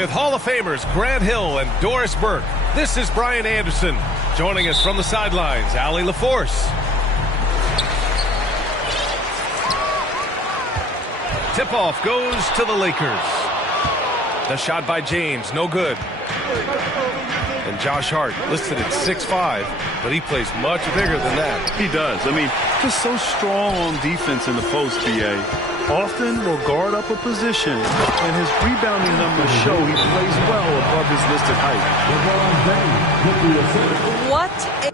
With Hall of Famers Grant Hill and Doris Burke, this is Brian Anderson. Joining us from the sidelines, Allie LaForce. Tip-off goes to the Lakers. The shot by James, no good. And Josh Hart listed at 6'5", but he plays much bigger than that. He does. I mean, just so strong on defense in the post, B.A. Often will guard up a position, and his rebounding numbers show he plays well above his listed height. What a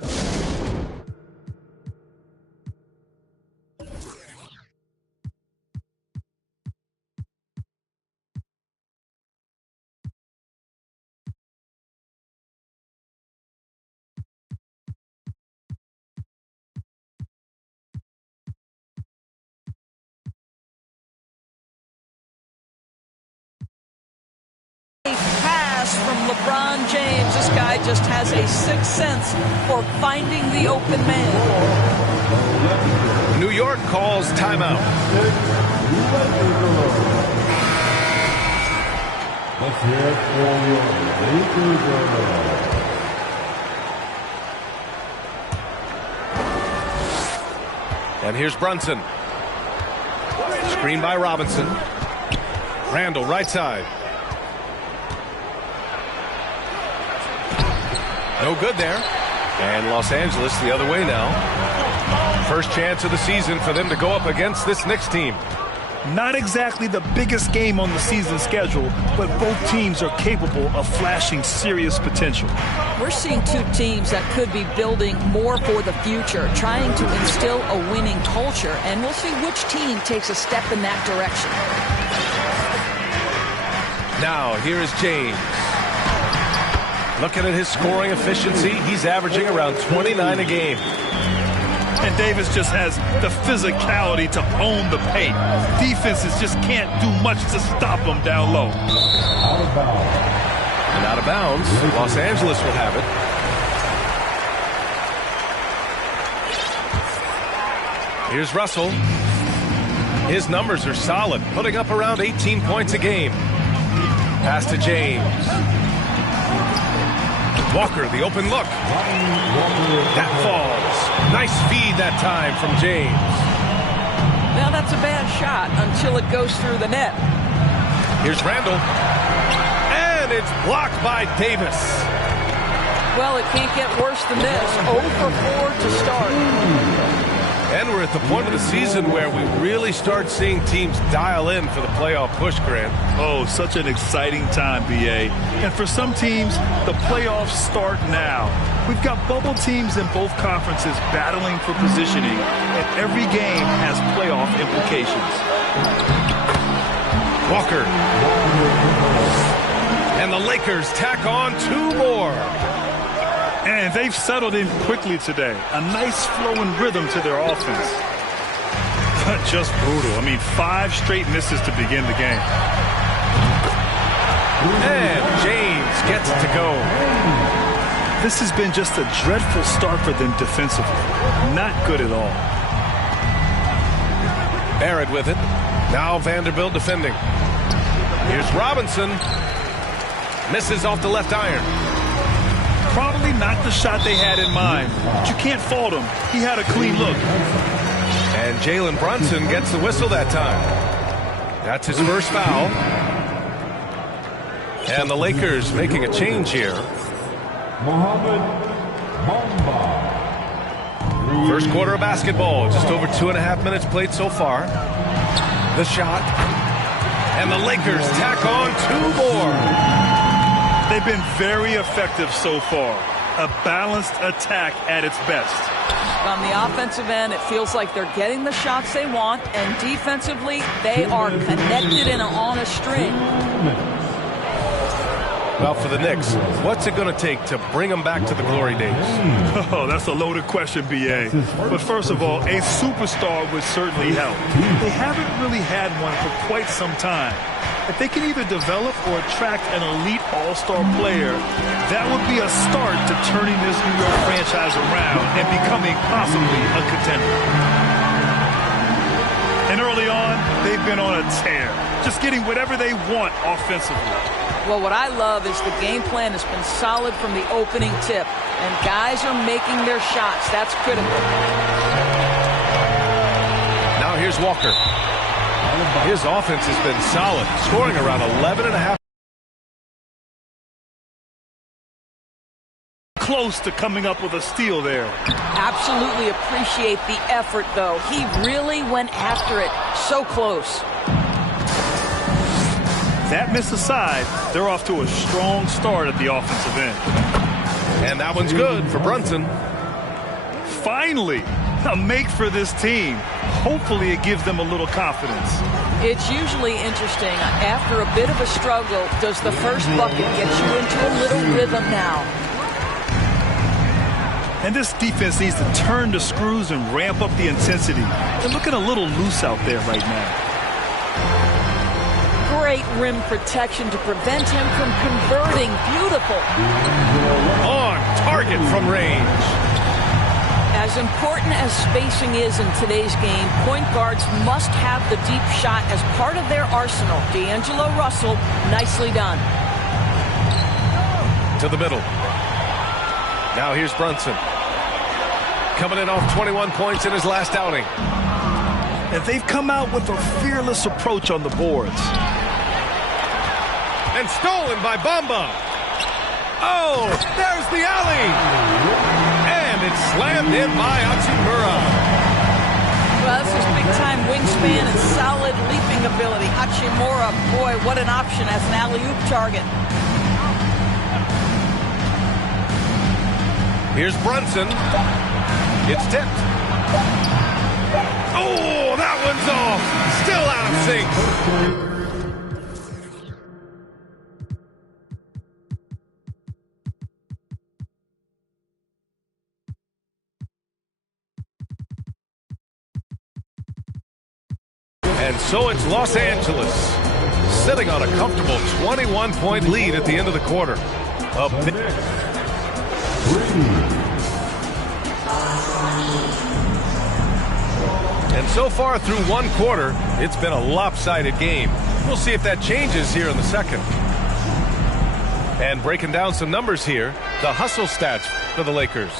pass from LeBron James. This guy just has a sixth sense for finding the open man. New York calls timeout. Let's hear it for your Lakers. And here's Brunson. Screen by Robinson. Randall, right side. No good there. And Los Angeles the other way now. First chance of the season for them to go up against this Knicks team. Not exactly the biggest game on the season schedule, but both teams are capable of flashing serious potential. We're seeing two teams that could be building more for the future, trying to instill a winning culture, and we'll see which team takes a step in that direction. Now, here is James. Looking at his scoring efficiency, he's averaging around 29 a game. And Davis just has the physicality to own the paint. Defenses just can't do much to stop him down low. And out of bounds, Los Angeles will have it. Here's Russell. His numbers are solid, putting up around 18 points a game. Pass to James. Walker, the open look. That falls. Nice feed that time from James. Now that's a bad shot until it goes through the net. Here's Randall. And it's blocked by Davis. Well, it can't get worse than this. 0 for 4 to start. And we're at the point of the season where we really start seeing teams dial in for the playoff push, Grant. Oh, such an exciting time, B.A. And for some teams, the playoffs start now. We've got bubble teams in both conferences battling for positioning, and every game has playoff implications. Walker. And the Lakers tack on 2 more. And they've settled in quickly today. A nice flowing rhythm to their offense. But just brutal. I mean, 5 straight misses to begin the game. And James gets to go. This has been just a dreadful start for them defensively. Not good at all. Barrett with it. Now Vanderbilt defending. Here's Robinson. Misses off the left iron. Probably not the shot they had in mind, but you can't fault him. He had a clean look. And Jalen Brunson gets the whistle that time. That's his first foul. And the Lakers making a change here. Mohamed Bamba. First quarter of basketball, just over 2.5 minutes played so far. The shot. And the Lakers tack on 2 more. They've been very effective so far. A balanced attack at its best. On the offensive end, it feels like they're getting the shots they want, and defensively, they are connected and on a string. Well, for the Knicks, what's it going to take to bring them back to the glory days? Oh, that's a loaded question, B.A. But first of all, a superstar would certainly help. They haven't really had one for quite some time. If they can either develop or attract an elite all-star player, that would be a start to turning this New York franchise around and becoming possibly a contender. And early on, they've been on a tear, just getting whatever they want offensively. Well, what I love is the game plan has been solid from the opening tip, and guys are making their shots. That's critical. Now here's Walker. His offense has been solid, scoring around 11.5. Close to coming up with a steal there. Absolutely appreciate the effort, though. He really went after it. So close. That miss aside, they're off to a strong start at the offensive end. And that one's good for Brunson. Finally, a make for this team. Hopefully it gives them a little confidence. It's usually interesting. After a bit of a struggle, does the first bucket get you into a little rhythm now? And this defense needs to turn the screws and ramp up the intensity. They're looking a little loose out there right now. Great rim protection to prevent him from converting. Beautiful. On target from range. As important as spacing is in today's game, point guards must have the deep shot as part of their arsenal. D'Angelo Russell, nicely done. To the middle. Now here's Brunson. Coming in off 21 points in his last outing. And they've come out with a fearless approach on the boards. And stolen by Bamba. Oh, there's the alley. And it's slammed in by Hachimura. Well, this is big-time wingspan and solid leaping ability. Hachimura, boy, what an option as an alley-oop target. Here's Brunson. It's tipped. Oh, that one's off. Still out of sync. And so it's Los Angeles sitting on a comfortable 21-point lead at the end of the quarter. And so far through one quarter, it's been a lopsided game. We'll see if that changes here in the second. And breaking down some numbers here, the hustle stats for the Lakers.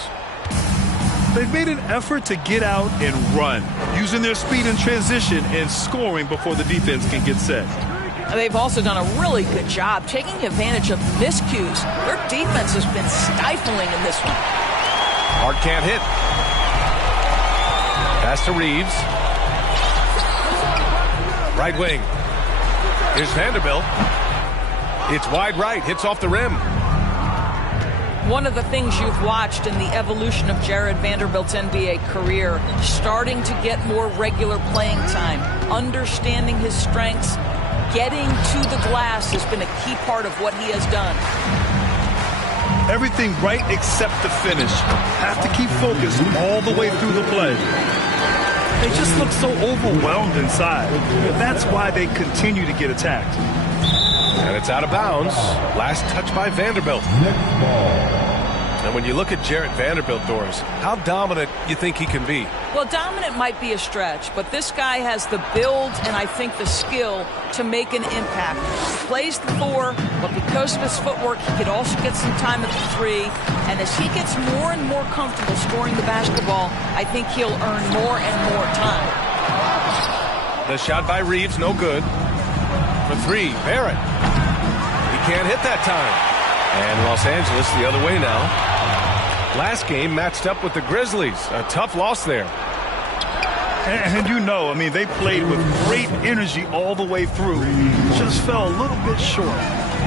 They've made an effort to get out and run, using their speed in transition and scoring before the defense can get set. They've also done a really good job taking advantage of miscues. Their defense has been stifling in this one. Hart can't hit. Pass to Reeves. Right wing. Here's Vanderbilt. It's wide right. Hits off the rim. One of the things you've watched in the evolution of Jared Vanderbilt's NBA career, starting to get more regular playing time, understanding his strengths, getting to the glass has been a key part of what he has done. Everything right except the finish. Have to keep focused all the way through the play. They just look so overwhelmed inside. That's why they continue to get attacked. And it's out of bounds. Last touch by Vanderbilt. And when you look at Jarrett Vanderbilt, Doris, how dominant you think he can be? Well, dominant might be a stretch, but this guy has the build and I think the skill to make an impact. He plays the 4, but because of his footwork, he could also get some time at the 3. And as he gets more and more comfortable scoring the basketball, I think he'll earn more and more time. The shot by Reeves, no good. For 3, Barrett. He can't hit that time. And Los Angeles the other way now. Last game matched up with the Grizzlies. A tough loss there. And you know, I mean, they played with great energy all the way through. Just fell a little bit short.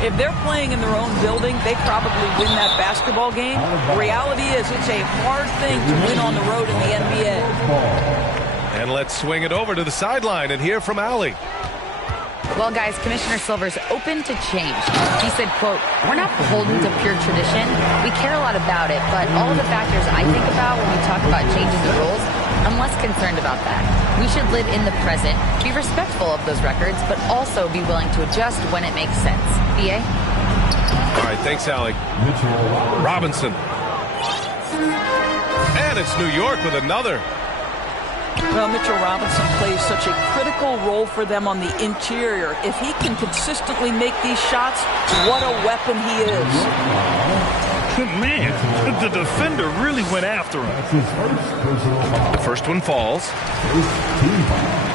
If they're playing in their own building, they probably win that basketball game. The reality is it's a hard thing to win on the road in the NBA. And let's swing it over to the sideline and hear from Allie. Well, guys, Commissioner Silver's open to change. He said, quote, "We're not beholden to pure tradition. We care a lot about it, but all of the factors I think about when we talk about changes in rules, I'm less concerned about that. We should live in the present, be respectful of those records, but also be willing to adjust when it makes sense." BA? All right, thanks, Allie. Robinson. And it's New York with another. Well, Mitchell Robinson plays such a critical role for them on the interior. If he can consistently make these shots, what a weapon he is. Man, the defender really went after him. The first one falls.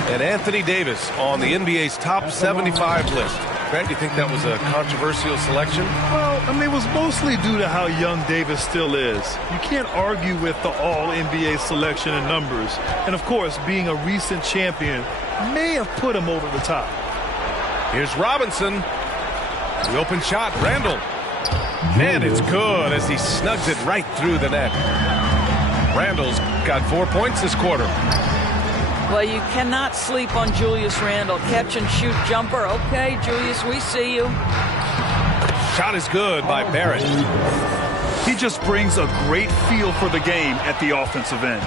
And Anthony Davis on the NBA's top 75 list. Grant, do you think that was a controversial selection? Well, I mean, it was mostly due to how young Davis still is. You can't argue with the all-NBA selection and numbers. And, of course, being a recent champion may have put him over the top. Here's Robinson. The open shot, Randall. And it's good as he snugs it right through the net. Randall's got 4 points this quarter. Well, you cannot sleep on Julius Randle. Catch and shoot jumper. Okay, Julius, we see you. Shot is good by Barrett. He just brings a great feel for the game at the offensive end.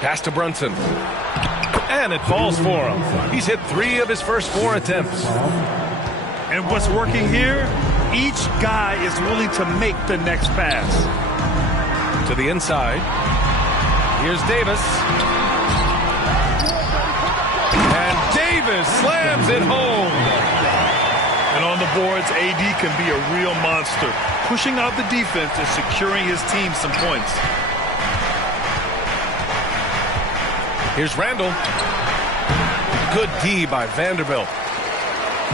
Pass to Brunson. And it falls for him. He's hit 3 of his first 4 attempts. And what's working here? Each guy is willing to make the next pass. To the inside. Here's Davis. And Davis slams it home. And on the boards, AD can be a real monster, pushing out the defense and securing his team some points. Here's Randall. Good D by Vanderbilt.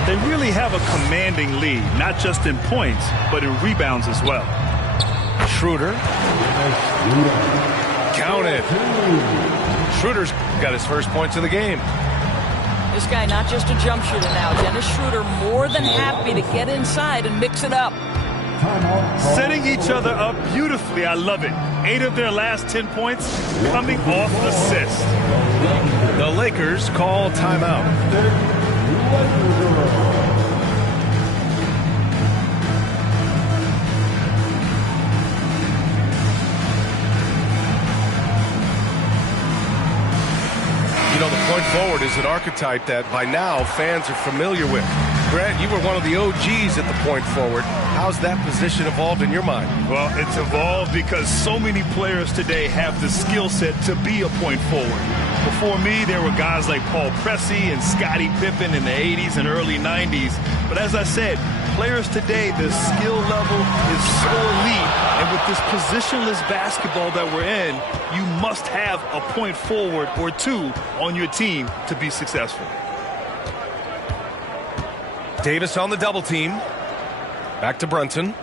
They really have a commanding lead, not just in points, but in rebounds as well. Schroeder. Counted. Schroeder's got his first points of the game. This guy not just a jump shooter now. Dennis Schroeder more than happy to get inside and mix it up. Setting each other up beautifully. I love it. 8 of their last 10 points coming off assists. The Lakers call timeout. You know, the point forward is an archetype that by now fans are familiar with. Grant, you were one of the OGs at the point forward. How's that position evolved in your mind? Well, it's evolved because so many players today have the skill set to be a point forward. Before me, there were guys like Paul Pressey and Scottie Pippen in the 80s and early 90s. But as I said, players today, the skill level is so elite. And with this positionless basketball that we're in, you must have a point forward or 2 on your team to be successful. Davis on the double team. Back to Brunson.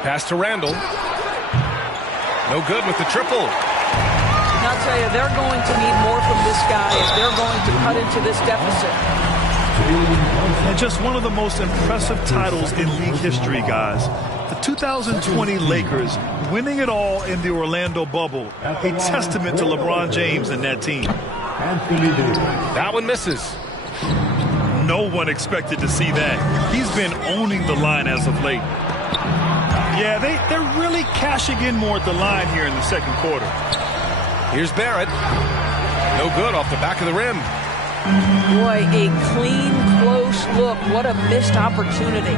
Pass to Randall. No good with the triple. And I'll tell you, they're going to need more from this guy if they're going to cut into this deficit. And just one of the most impressive titles in league history, guys. The 2020 Lakers winning it all in the Orlando bubble. A testament to LeBron James and that team. That one misses. No one expected to see that. He's been owning the line as of late. Yeah, they're really cashing in more at the line here in the second quarter. Here's Barrett. No good off the back of the rim. Boy, a clean, close look. What a missed opportunity.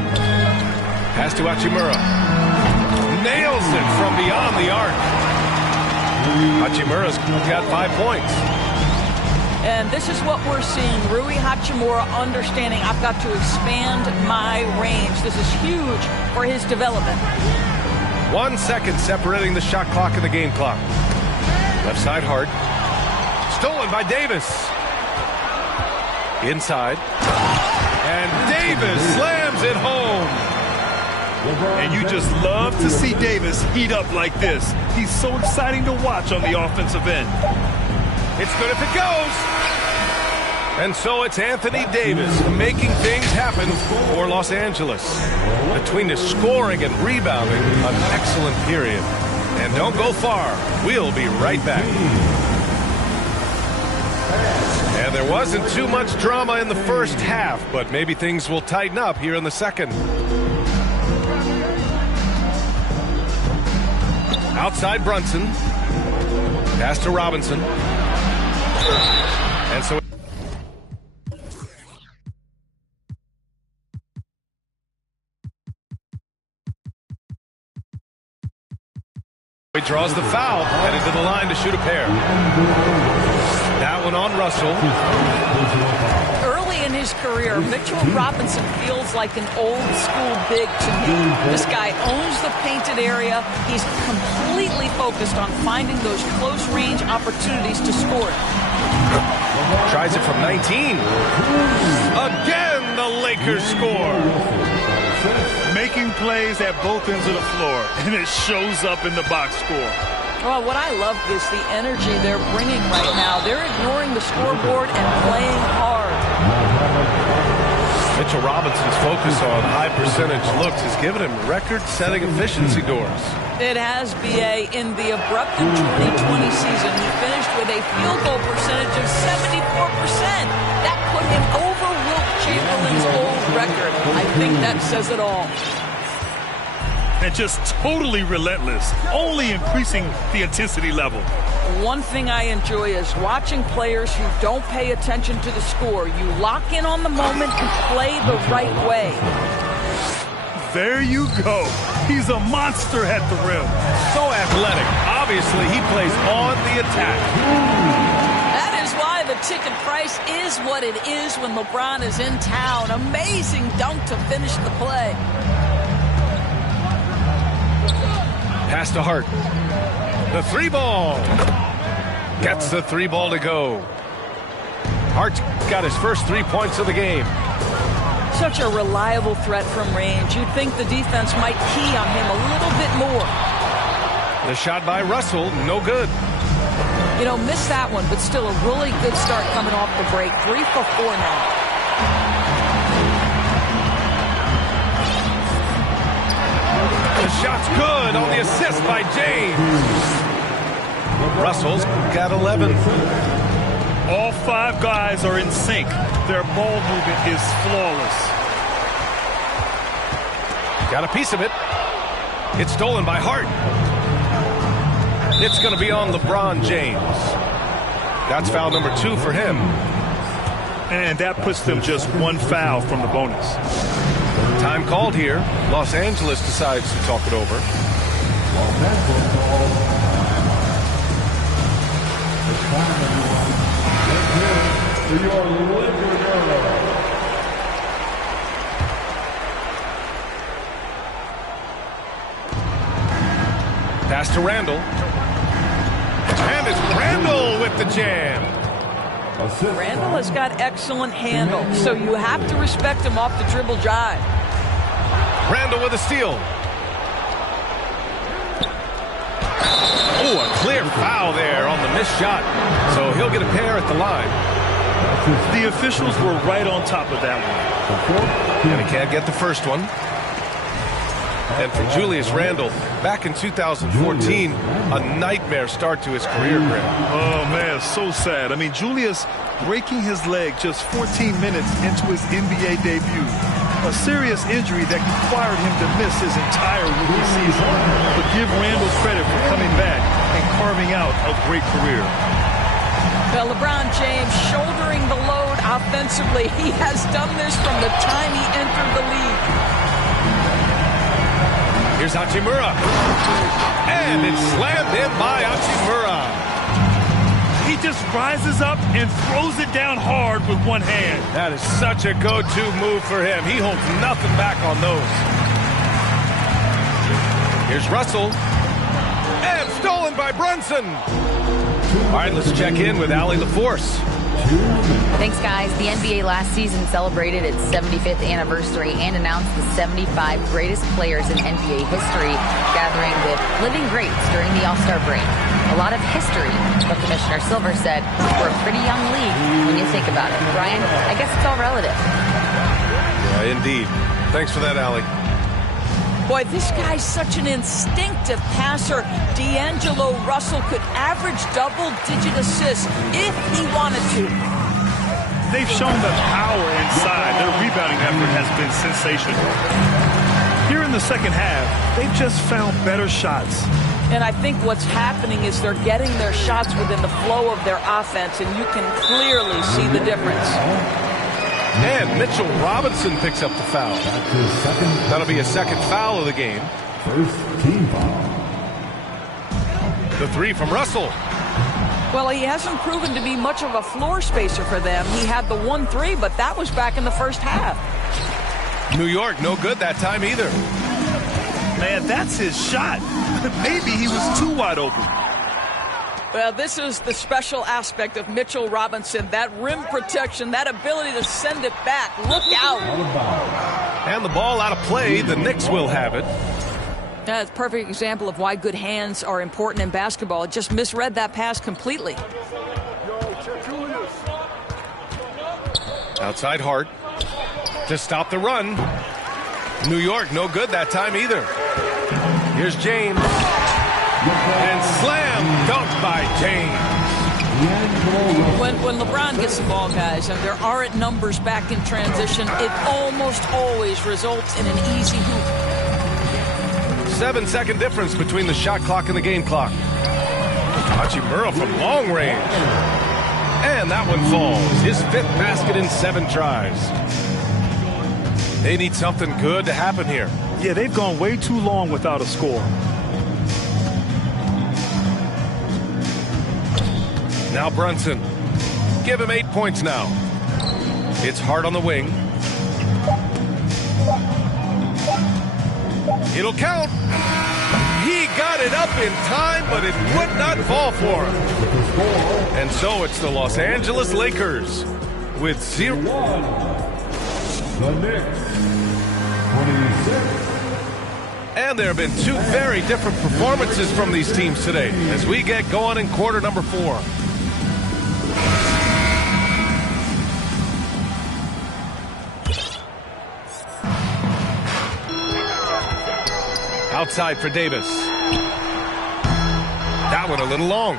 Pass to Hachimura. Nails it from beyond the arc. Hachimura's got 5 points. And this is what we're seeing. Rui Hachimura understanding I've got to expand my range. This is huge for his development. 1 second separating the shot clock and the game clock. Left side Hart. Stolen by Davis. Inside. And Davis slams it home. And you just love to see Davis heat up like this. He's so exciting to watch on the offensive end. It's good if it goes. And so it's Anthony Davis making things happen for Los Angeles. Between the scoring and rebounding, an excellent period. And don't go far. We'll be right back. And there wasn't too much drama in the first half, but maybe things will tighten up here in the second. Outside Brunson. Pass to Robinson. And so he draws the foul, headed to the line to shoot a pair. Russell. Early in his career, Mitchell Robinson feels like an old school big to me. This guy owns the painted area. He's completely focused on finding those close range opportunities to score. Tries it from 19. Again, the Lakers score. Making plays at both ends of the floor, and it shows up in the box score. Well, what I love is the energy they're bringing right now. They're ignoring the scoreboard and playing hard. Mitchell Robinson's focus on high percentage looks has given him record-setting efficiency scores. It has, B.A. In the Abrupton 2020 season, he finished with a field goal percentage of 74%. That put him over Wilt Chamberlain's old record. I think that says it all. And just totally relentless, only increasing the intensity level. One thing I enjoy is watching players who don't pay attention to the score. You lock in on the moment and play the right way. There you go. He's a monster at the rim. So athletic. Obviously, he plays on the attack. That is why the ticket price is what it is when LeBron is in town. Amazing dunk to finish the play. Pass to Hart. The three ball. Gets the three ball to go. Hart's got his first 3 points of the game. Such a reliable threat from range. You'd think the defense might key on him a little bit more. The shot by Russell, no good. You know, missed that one, but still a really good start coming off the break. 3 for 4 now. The shot's good on the assist by James. Russell's got 11. All 5 guys are in sync. Their ball movement is flawless. Got a piece of it. It's stolen by Hart. It's going to be on LeBron James. That's foul number 2 for him. And that puts them just 1 foul from the bonus. Time called here. Los Angeles decides to talk it over. Pass to Randall. And it's Randall with the jam. Randall has got excellent handle, so you have to respect him off the dribble drive. Randall with a steal. Oh, a clear foul there on the missed shot. So he'll get a pair at the line. The officials were right on top of that one. And he can't get the first one. And for Julius Randle, back in 2014, a nightmare start to his career, Graham. Oh, man, so sad. I mean, Julius breaking his leg just 14 minutes into his NBA debut. A serious injury that required him to miss his entire rookie season. But give Randle credit for coming back and carving out a great career. Well, LeBron James shouldering the load offensively. He has done this from the time he entered the league. Here's Hachimura. And it's slammed in by Hachimura. He just rises up and throws it down hard with one hand. That is such a go-to move for him. He holds nothing back on those. Here's Russell. And stolen by Brunson. All right, let's check in with Allie LaForce. Thanks, guys. The NBA last season celebrated its 75th anniversary and announced the 75 greatest players in NBA history, gathering the living greats during the All-Star break. A lot of history, but Commissioner Silver said, we're a pretty young league when you think about it. Brian, I guess it's all relative. Yeah, indeed. Thanks for that, Allie. Boy, this guy's such an instinctive passer. D'Angelo Russell could average double-digit assists if he wanted to. They've shown the power inside. Their rebounding effort has been sensational. Here in the second half, they've just found better shots. And I think what's happening is they're getting their shots within the flow of their offense, and you can clearly see the difference. And Mitchell Robinson picks up the foul. That'll be a second foul of the game. First team foul. The three from Russell. Well, he hasn't proven to be much of a floor spacer for them. He had the 1-3, but that was back in the first half. New York, no good that time either. Man, that's his shot. Maybe he was too wide open. Well, this is the special aspect of Mitchell Robinson. That rim protection, that ability to send it back. Look out. And the ball out of play. The Knicks will have it. That's a perfect example of why good hands are important in basketball. It just misread that pass completely. Outside Hart to stop the run. New York, no good that time either. Here's James. And slam dunked by James. When LeBron gets the ball, guys, and there aren't numbers back in transition, it almost always results in an easy hoop. 7-second difference between the shot clock and the game clock. Hachimura from long range. And that one falls. His 5th basket in 7 tries. They need something good to happen here. Yeah, they've gone way too long without a score. Now Brunson. Give him 8 points now. It's Hart on the wing. It'll count. He got it up in time, but it would not fall for him. And so it's the Los Angeles Lakers with 0. The Knicks, 26. And there have been 2 very different performances from these teams today as we get going in quarter number 4. Outside for Davis. That one a little long.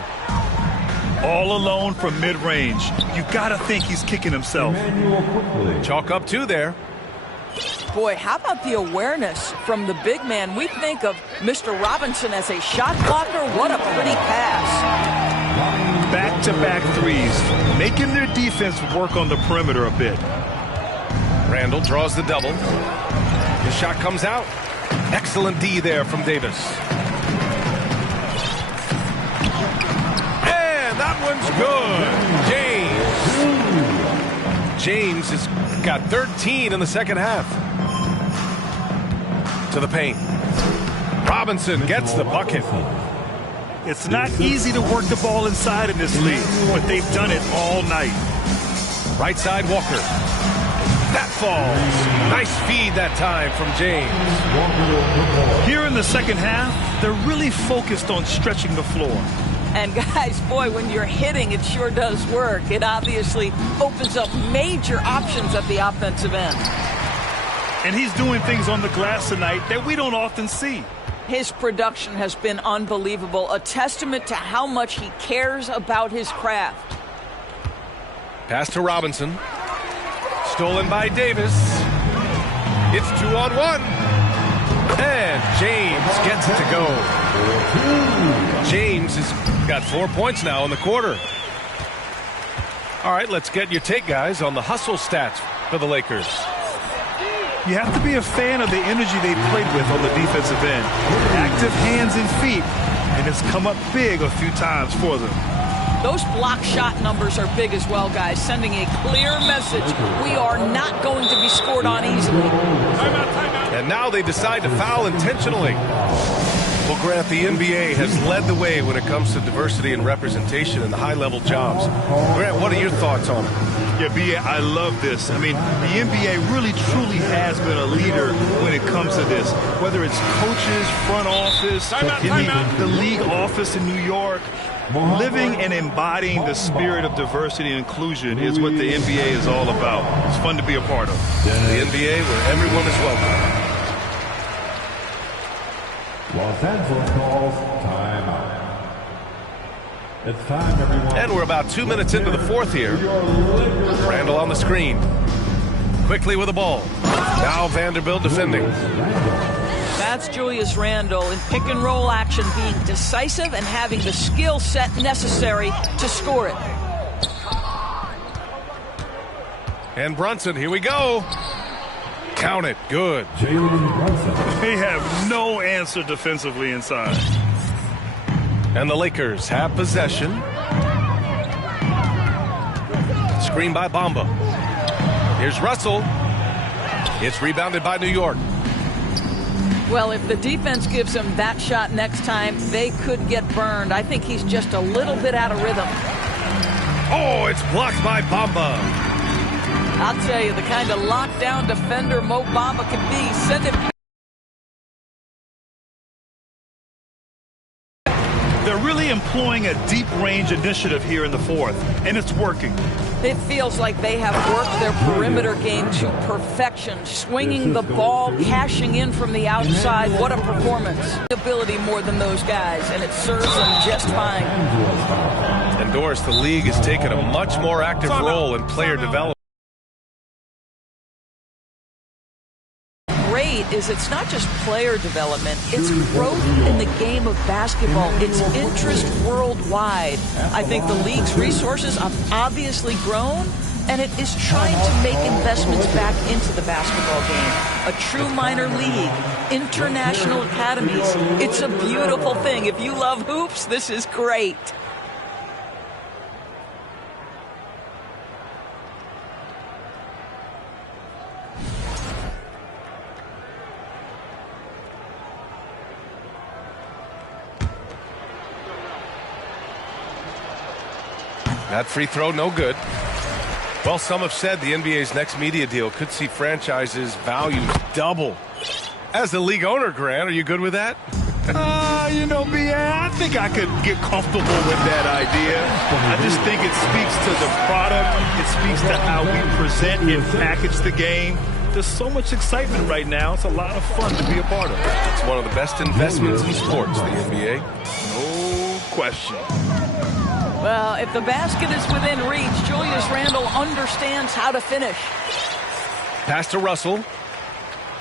All alone from mid-range. You gotta think he's kicking himself. Chalk up 2 there. Boy, how about the awareness from the big man? We think of Mr. Robinson as a shot blocker. What a pretty pass. Back-to-back threes, making their defense work on the perimeter a bit. Randall draws the double. His shot comes out. Excellent D there from Davis. And that one's good. James has got 13 in the second half. To the paint. Robinson gets the bucket. It's not easy to work the ball inside in this league, but they've done it all night. Right side Walker. That falls. Nice feed that time from James. Here in the second half, they're really focused on stretching the floor. And guys, boy, when you're hitting, it sure does work. It obviously opens up major options at the offensive end. And he's doing things on the glass tonight that we don't often see. His production has been unbelievable, a testament to how much he cares about his craft. Pass to Robinson. Stolen by Davis. It's 2-on-1. And James gets it to go. James has got 4 points now in the quarter. All right, let's get your take, guys, on the hustle stats for the Lakers. You have to be a fan of the energy they played with on the defensive end. Active hands and feet, and it's come up big a few times for them. Those block shot numbers are big as well, guys, sending a clear message. We are not going to be scored on easily. And now they decide to foul intentionally. Well, Grant, the NBA has led the way when it comes to diversity and representation in the high-level jobs. Grant, what are your thoughts on it? Yeah, B.A., I love this. I mean, the NBA really, truly has been a leader when it comes to this. Whether it's coaches, front office, the league office in New York, living and embodying the spirit of diversity and inclusion is what the NBA is all about. It's fun to be a part of. The NBA where everyone is welcome. Los Angeles calls timeout. It's time, everyone. And we're about 2 minutes into the fourth here. Randall on the screen. Quickly with the ball. Now Vanderbilt defending. That's Julius Randle in pick and roll action, being decisive and having the skill set necessary to score it. And Brunson, here we go. Count it. Good. They have no answer defensively inside. And the Lakers have possession. screen by Bamba. Here's Russell. It's rebounded by New York. Well, if the defense gives him that shot next time, they could get burned. I think he's just a little bit out of rhythm. Oh, it's blocked by Bamba. I'll tell you, the kind of lockdown defender Mo Bamba can be. Send it. They're really employing a deep range initiative here in the fourth, and it's working. It feels like they have worked their perimeter game to perfection, swinging the ball, cashing in from the outside. What a performance. Ability more than those guys, and it serves them just fine. And Doris, the league has taken a much more active role in player development. Great is it's not just player development, it's growth in the game of basketball. It's interest worldwide. I think the league's resources have obviously grown, and it is trying to make investments back into the basketball game. A true minor league, international academies. It's a beautiful thing. If you love hoops, this is great. That free throw, no good. Well, some have said the NBA's next media deal could see franchises' values double. As the league owner, Grant, are you good with that? You know, B.A., I think I could get comfortable with that idea. I just think it speaks to the product. It speaks to how we present and package the game. There's so much excitement right now. It's a lot of fun to be a part of. It's one of the best investments in sports, the NBA. No question. Well, if the basket is within reach, Julius Randle understands how to finish. Pass to Russell.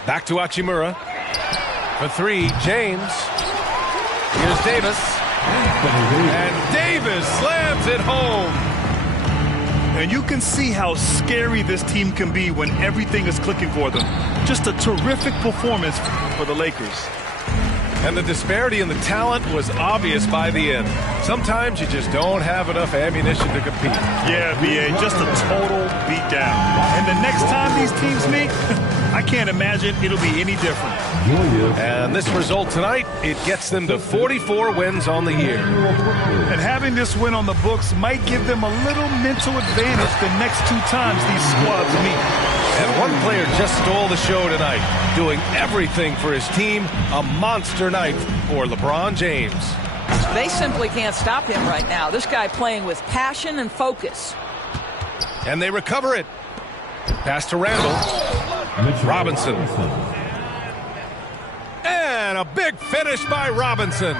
Back to Hachimura. For three, James. Here's Davis. And Davis slams it home. And you can see how scary this team can be when everything is clicking for them. Just a terrific performance for the Lakers. And the disparity in the talent was obvious by the end. Sometimes you just don't have enough ammunition to compete. Yeah, B.A., just a total beatdown. And the next time these teams meet, I can't imagine it'll be any different. And this result tonight, it gets them to 44 wins on the year. And having this win on the books might give them a little mental advantage the next two times these squads meet. And one player just stole the show tonight, doing everything for his team. A monster night for LeBron James. They simply can't stop him right now. This guy playing with passion and focus. And they recover it. Pass to Randle. Robinson. And a big finish by Robinson.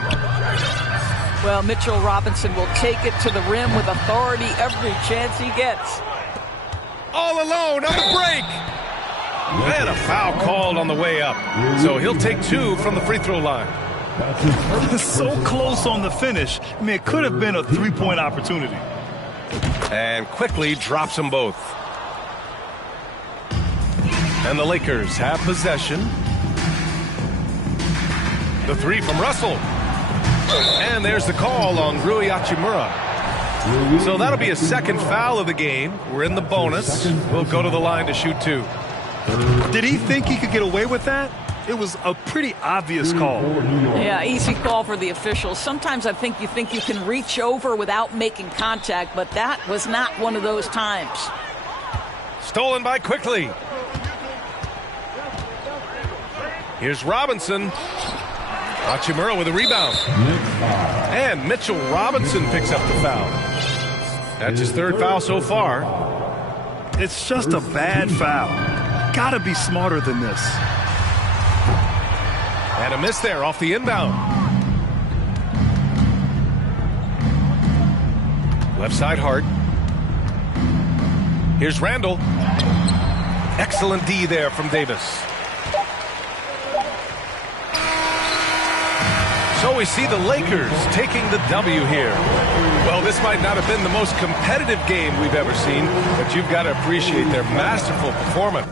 Well, Mitchell Robinson will take it to the rim with authority every chance he gets. All alone on the break. And a foul called on the way up. So he'll take two from the free throw line. So close on the finish. I mean, it could have been a three-point opportunity. And quickly drops them both. And the Lakers have possession. The three from Russell. And there's the call on Rui Hachimura. So that'll be a second foul of the game. We're in the bonus. We'll go to the line to shoot two. Did he think he could get away with that? It was a pretty obvious call. Yeah, easy call for the officials. Sometimes I think you can reach over without making contact, but that was not one of those times. Stolen by Quickly. Here's Robinson. Hachimura with a rebound. And Mitchell Robinson picks up the foul. That's his third foul so far. It's just a bad foul. Gotta be smarter than this. And a miss there off the inbound. Left side Hart. Here's Randle. Excellent D there from Davis. So we see the Lakers taking the W here. Well, this might not have been the most competitive game we've ever seen, but you've got to appreciate their masterful performance.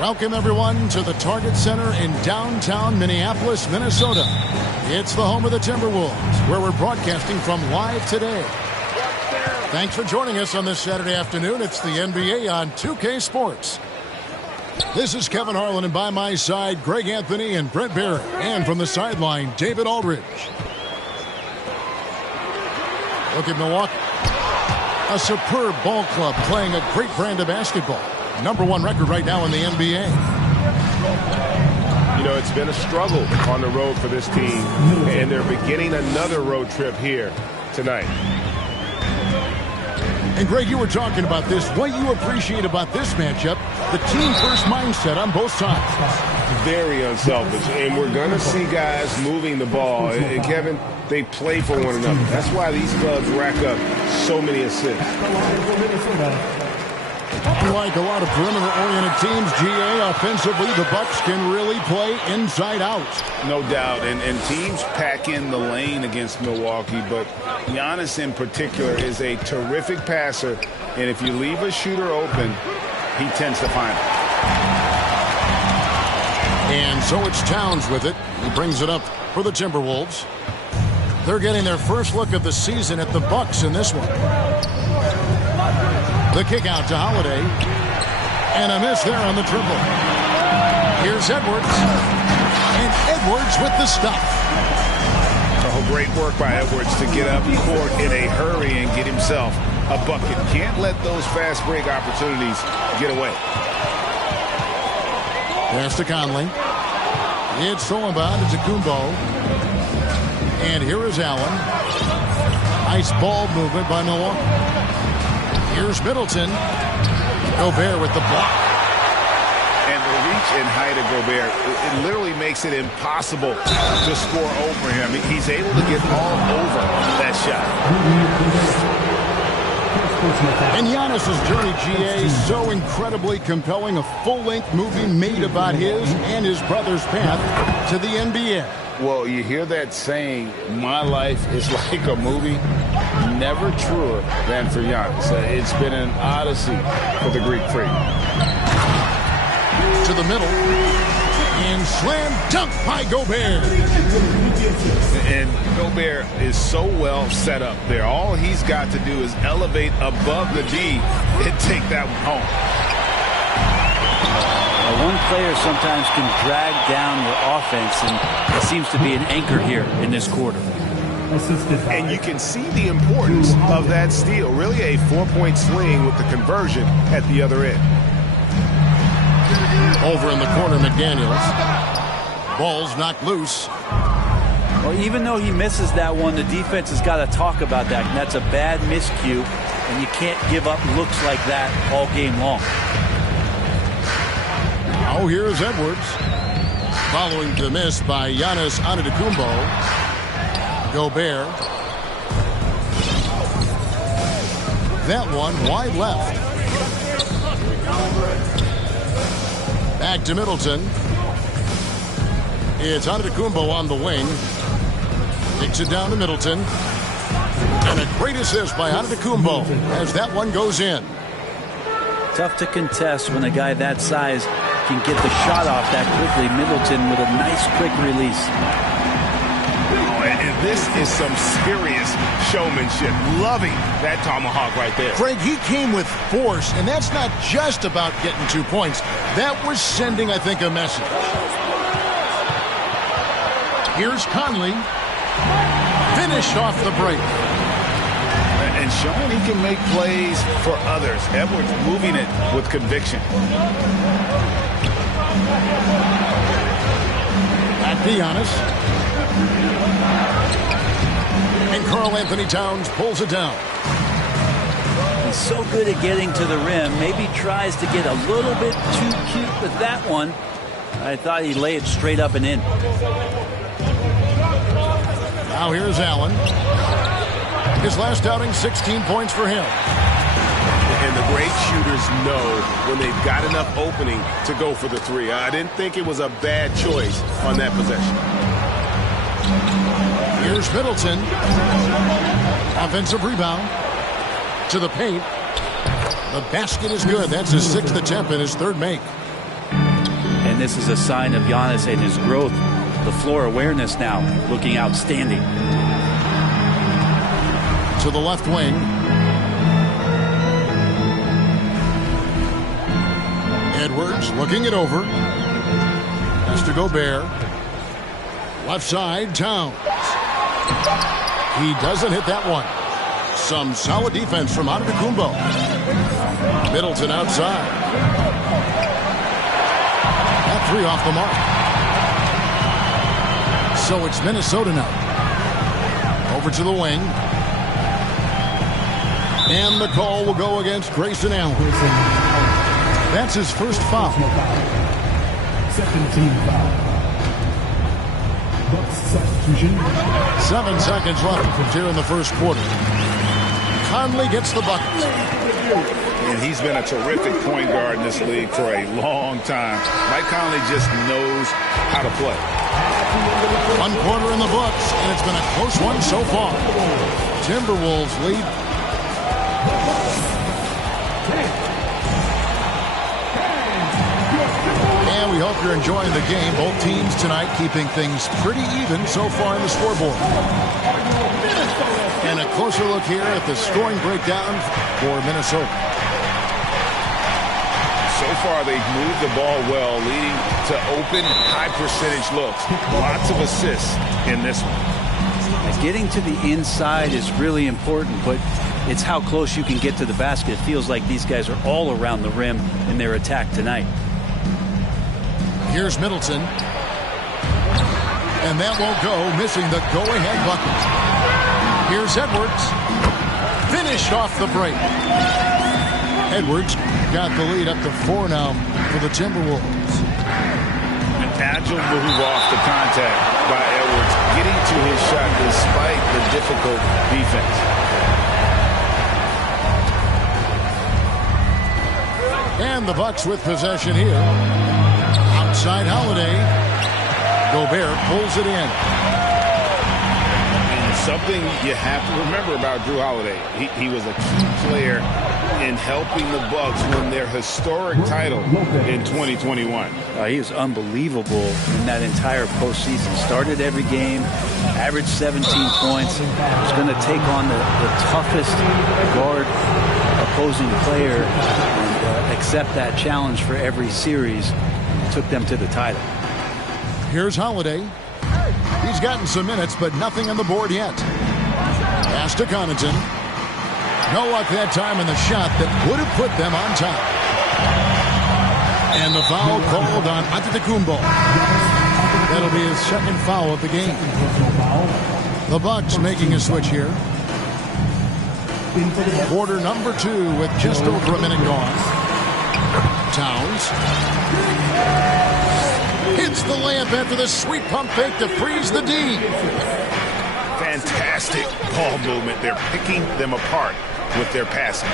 Welcome, everyone, to the Target Center in downtown Minneapolis, Minnesota. It's the home of the Timberwolves, where we're broadcasting from live today. Thanks for joining us on this Saturday afternoon. It's the NBA on 2K Sports. This is Kevin Harlan, and by my side, Greg Anthony and Brent Barrett. And from the sideline, David Aldridge. Look at Milwaukee. A superb ball club playing a great brand of basketball. #1 record right now in the NBA. You know, it's been a struggle on the road for this team, and they're beginning another road trip here tonight. And Greg, you were talking about this. What you appreciate about this matchup, the team-first mindset on both sides. Very unselfish, and we're going to see guys moving the ball. And Kevin, they play for one another. That's why these clubs rack up so many assists. Unlike a lot of perimeter-oriented teams, GA, offensively, the Bucks can really play inside out. No doubt, and teams pack in the lane against Milwaukee, but Giannis in particular is a terrific passer, and if you leave a shooter open, he tends to find it. And so it's Towns with it. He brings it up for the Timberwolves. They're getting their first look of the season at the Bucks in this one. The kick out to Holiday. And a miss there on the triple. Here's Edwards. And Edwards with the stuff. Oh, great work by Edwards to get up court in a hurry and get himself a bucket. Can't let those fast break opportunities get away. Pass to Conley. It's thrown by to Kumbo. And here is Allen. Nice ball movement by Milwaukee. Here's Middleton. Gobert with the block. And the reach and height of Gobert, it literally makes it impossible to score over him. He's able to get all over that shot. And Giannis's journey, GA, so incredibly compelling. A full-length movie made about his and his brother's path to the NBA. Well, you hear that saying, my life is like a movie. Never truer than for Giannis. It's been an odyssey for the Greek freak. To the middle. And slam dunk by Gobert. And Gobert is so well set up there. All he's got to do is elevate above the D and take that one home. One player sometimes can drag down your offense, and it seems to be an anchor here in this quarter. And you can see the importance of that steal. Really a 4-point swing with the conversion at the other end. Over in the corner, McDaniels. Ball's knocked loose. Well, even though he misses that one, the defense has got to talk about that. And that's a bad miscue, and you can't give up looks like that all game long. Oh, here's Edwards. Following the miss by Giannis Antetokounmpo. Gobert. That one wide left. Back to Middleton. It's Antetokounmpo on the wing. Takes it down to Middleton. And a great assist by Antetokounmpo as that one goes in. Tough to contest when a guy that size can get the shot off that quickly. Middleton with a nice quick release. And this is some serious showmanship. Loving that tomahawk right there. Greg, he came with force, and that's not just about getting 2 points. That was sending, I think, a message. Here's Conley. Finished off the break. And showing he can make plays for others. Edwards moving it with conviction. Back to Giannis. And Karl Anthony Towns pulls it down. He's so good at getting to the rim. Maybe tries to get a little bit too cute with that one. I thought he'd lay it straight up and in. Now here's Allen. His last outing, 16 points for him. And the great shooters know when they've got enough opening to go for the three. I didn't think it was a bad choice on that possession. Here's Middleton. Offensive rebound. To the paint. The basket is good. That's his 6th attempt and his 3rd make. And this is a sign of Giannis and his growth. The floor awareness now looking outstanding. To the left wing. Edwards looking it over. Has to Gobert. Left side, Towns. He doesn't hit that one. Some solid defense from Antetokounmpo. Middleton outside. That three off the mark. So it's Minnesota now. Over to the wing. And the call will go against Grayson Allen. That's his first foul. Second team foul. Bucks substitution. 7 seconds left here in the first quarter. Conley gets the bucket. And he's been a terrific point guard in this league for a long time. Mike Conley just knows how to play. 1 quarter in the books, and it's been a close one so far. Timberwolves lead. And we hope you're enjoying the game. Both teams tonight keeping things pretty even so far in the scoreboard. And a closer look here at the scoring breakdown for Minnesota. So far, they've moved the ball well, leading to open, high-percentage looks. Lots of assists in this one. Getting to the inside is really important, but it's how close you can get to the basket. It feels like these guys are all around the rim in their attack tonight. Here's Middleton. And that won't go, missing the go-ahead bucket. Here's Edwards. Finished off the break. Edwards got the lead up to 4 now for the Timberwolves. An agile move off the contact by Edwards, getting to his shot despite the difficult defense. And the Bucks with possession here. Outside Holiday. Gobert pulls it in. And something you have to remember about Jrue Holiday. He was a key player in helping the Bucks win their historic title in 2021. He was unbelievable in that entire postseason. Started every game, averaged 17 points. Was going to take on the toughest guard opposing player and accept that challenge for every series. Took them to the title. Here's Holiday. He's gotten some minutes, but nothing on the board yet. Pass to Connaughton. No luck that time in the shot that would have put them on top. And the foul called on Antetokounmpo. That'll be his second foul of the game. The Bucks making a switch here. Quarter number 2 with just over a minute gone. Towns hits the layup after the sweet pump fake to freeze the D. Fantastic ball movement. They're picking them apart with their passing.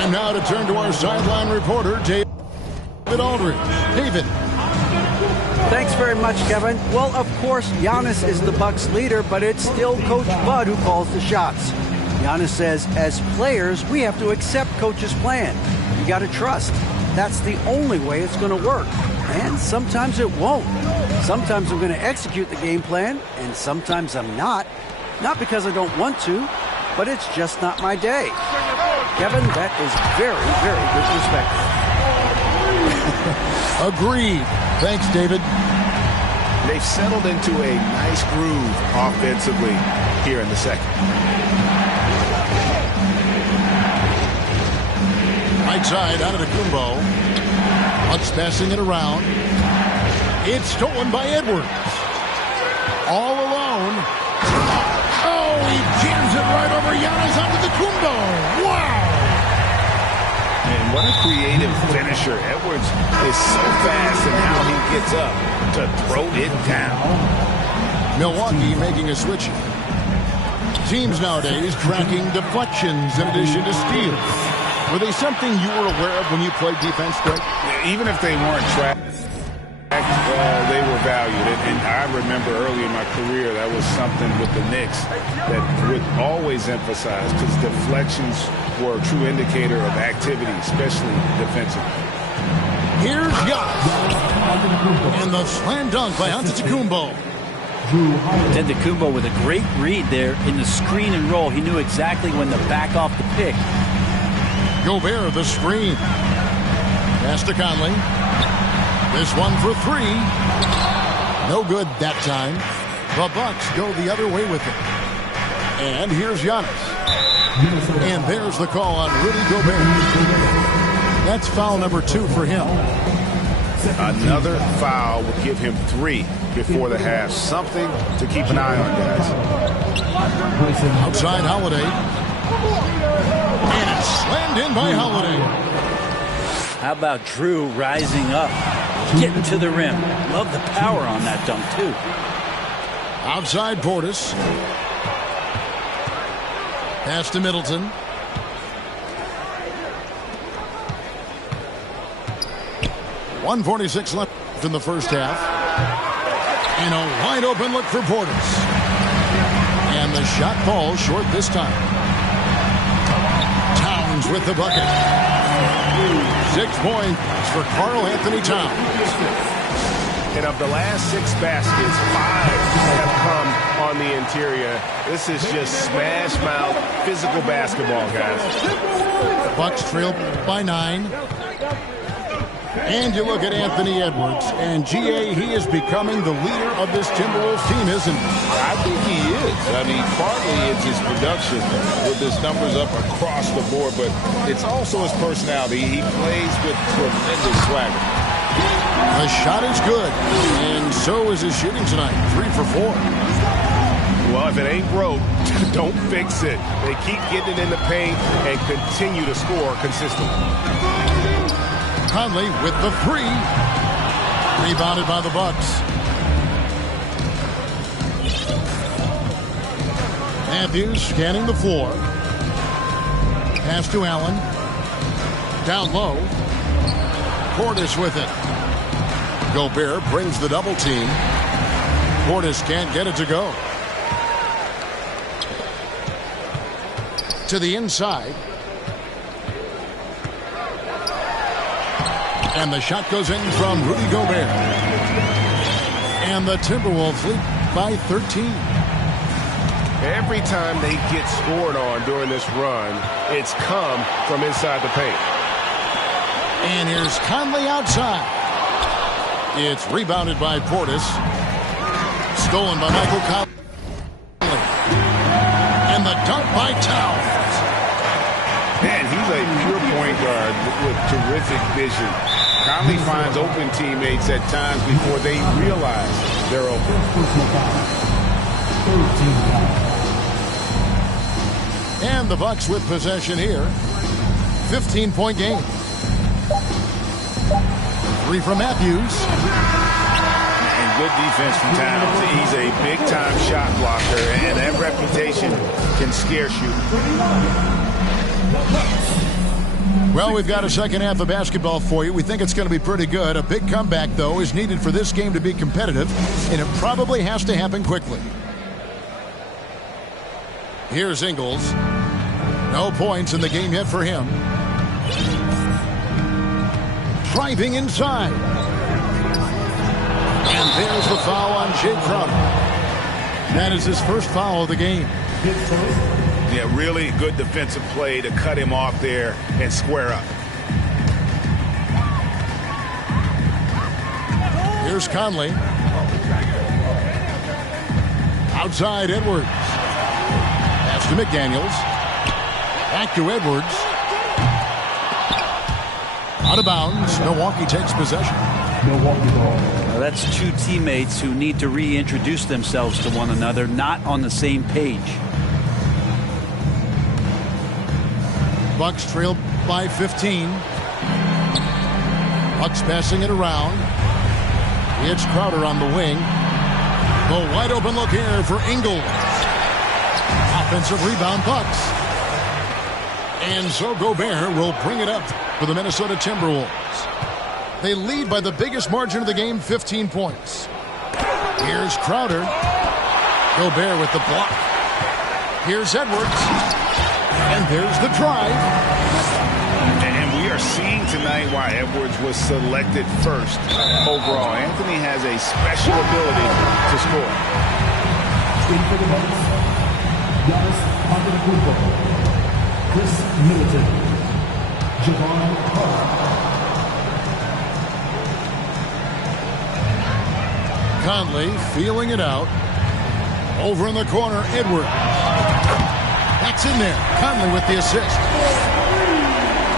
And now to turn to our sideline reporter, David Aldridge. David. Thanks very much, Kevin. Well, of course, Giannis is the Bucks leader, but it's still Coach Bud who calls the shots. Giannis says, as players, we have to accept Coach's plan. You got to trust. That's the only way it's going to work. And sometimes it won't. Sometimes I'm going to execute the game plan, and sometimes I'm not. Not because I don't want to, but it's just not my day. Kevin, that is very, very disrespectful. Agreed. Thanks, David. They've settled into a nice groove offensively here in the second. Right side out of the Antetokounmpo. Bucks passing it around. It's stolen by Edwards. All alone. Oh, he jams it right over Giannis Antetokounmpo. Wow! And what a creative finisher. Edwards is so fast in how he gets up to throw it down. Milwaukee making a switch. Teams nowadays tracking deflections in addition to steals. Were they something you were aware of when you played defense, Greg? Even if they weren't tracked, they were valued. And I remember early in my career, that was something with the Knicks that would always emphasize, because deflections were a true indicator of activity, especially defensively. Here's Giannis. And the slam dunk by Antetokounmpo. Antetokounmpo with a great read there in the screen and roll. He knew exactly when to back off the pick. Gobert, the screen. Pass to Conley. This one for three. No good that time. The Bucks go the other way with it. And here's Giannis. And there's the call on Rudy Gobert. That's foul number 2 for him. Another foul would give him 3 before the half. Something to keep an eye on, guys. Outside Holiday. And it's slammed in by Holiday. How about Drew rising up, getting to the rim? Love the power on that dunk, too. Outside Portis. Pass to Middleton. .146 left in the first half. And a wide open look for Portis. And the shot falls short this time. Towns with the bucket. 6 points for Karl Anthony Towns. And of the last 6 baskets, 5 have come on the interior. This is just smash mouth physical basketball, guys. Bucks trail by 9. And you look at Anthony Edwards, and GA, he is becoming the leader of this Timberwolves team, isn't he? I think he is. I mean, partly it's his production with his numbers up across the board, but it's also his personality. He plays with tremendous swagger. The shot is good, and so is his shooting tonight. 3 for 4. Well, if it ain't broke, don't fix it. They keep getting it in the paint and continue to score consistently. Conley with the 3. Rebounded by the Bucks. Matthews scanning the floor. Pass to Allen. Down low. Portis with it. Gobert brings the double team. Portis can't get it to go. To the inside. And the shot goes in from Rudy Gobert. And the Timberwolves lead by 13. Every time they get scored on during this run, it's come from inside the paint. And here's Conley outside. It's rebounded by Portis. Stolen by Michael Conley. And the dunk by Towns. Man, he's a pure point guard with terrific vision. Conley finds open teammates at times before they realize they're open. And the Bucks with possession here. 15-point game. 3 from Matthews. And good defense from Towns. He's a big-time shot blocker, and that reputation can scare shooters. Well, we've got a second half of basketball for you. We think it's going to be pretty good. A big comeback, though, is needed for this game to be competitive, and it probably has to happen quickly. Here's Ingles. No points in the game yet for him. Driving inside. And there's the foul on Jay Crowder. That is his first foul of the game. Yeah, really good defensive play to cut him off there and square up. Here's Conley. Outside Edwards. Pass to McDaniels. Back to Edwards. Out of bounds. Milwaukee takes possession. Well, that's 2 teammates who need to reintroduce themselves to one another, not on the same page. Bucks trail by 15. Bucks passing it around. It's Crowder on the wing. The wide open look here for Ingles. Offensive rebound Bucks. And so Gobert will bring it up for the Minnesota Timberwolves. They lead by the biggest margin of the game, 15 points. Here's Crowder. Gobert with the block. Here's Edwards. And there's the drive. And we are seeing tonight why Edwards was selected first overall. Anthony has a special ability to score. For the Bucks, Giannis Antetokounmpo, Chris Middleton, Jevon Carter. Conley feeling it out. Over in the corner, Edwards. That's in there. Conley with the assist.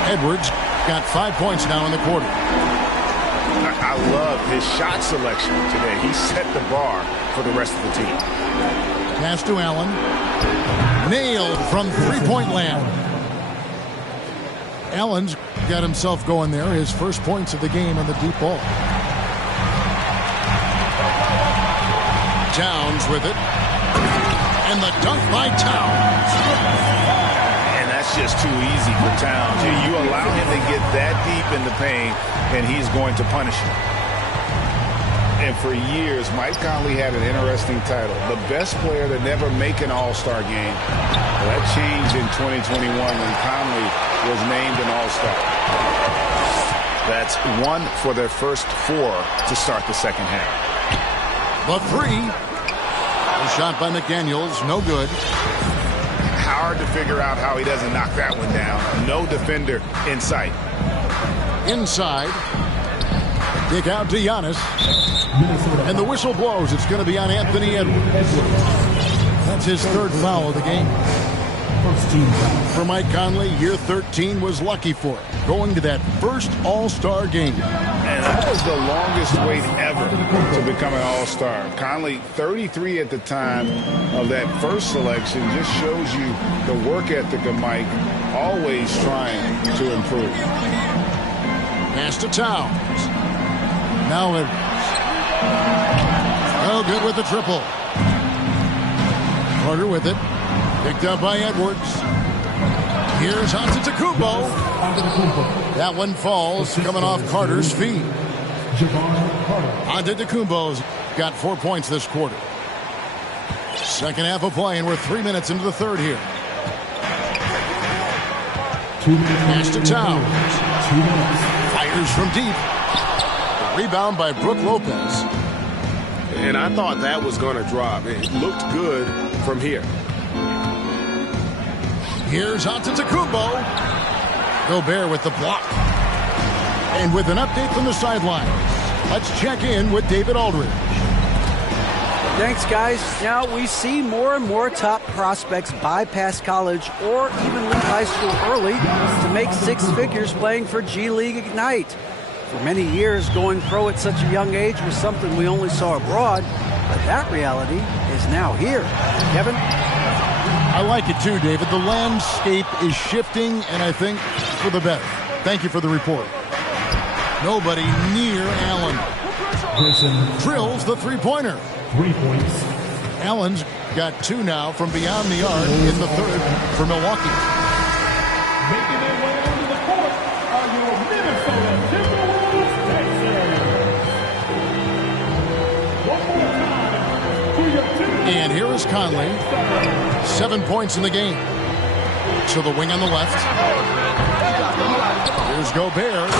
Edwards got 5 points now in the quarter. I love his shot selection today. He set the bar for the rest of the team. Pass to Allen. Nailed from three-point land. Allen's got himself going there. His first points of the game on the deep ball. Towns with it. And the dunk by Towns. And that's just too easy for Towns. You allow him to get that deep in the paint, and he's going to punish you. And for years, Mike Conley had an interesting title. The best player to never make an All-Star game. Well, that changed in 2021 when Conley was named an All-Star. That's one for their first four to start the second half. The three. A shot by McDaniels. No good. Hard to figure out how he doesn't knock that one down. No defender in sight. Inside. Kick out to Giannis. And the whistle blows. It's going to be on Anthony Edwards. That's his third foul of the game. For Mike Conley, year 13 was lucky for it, going to that first All-Star game. And that was the longest wait ever to become an All-Star. Conley, 33 at the time of that first selection, just shows you the work ethic of Mike, always trying to improve. Pass to Towns. Now Edwards. Oh, good with the triple. Carter with it. Picked up by Edwards. Here's Antetokounmpo. That one falls, coming off Carter's feet. Antetokounmpo's got 4 points this quarter. Second half of play, and we're 3 minutes into the third here. Pass to Towns. Fires from deep. The rebound by Brook Lopez. And I thought that was going to drop. It looked good from here. Here's Antetokounmpo. Gobert with the block. And with an update from the sidelines, let's check in with David Aldridge. Thanks, guys. Now we see more and more top prospects bypass college or even leave high school early to make six figures playing for G League Ignite. For many years, going pro at such a young age was something we only saw abroad, but that reality is now here. Kevin? I like it too, David. The landscape is shifting, and I think for the better. Thank you for the report. Nobody near Allen. Drills the three-pointer. 3 points. Allen's got two now from beyond the arc in the third for Milwaukee. Making their way onto the court are your Minnesota Timberwolves Texans. One more time to your Timberwolves. And here is Conley. 7 points in the game. To the wing on the left. Here's Gobert.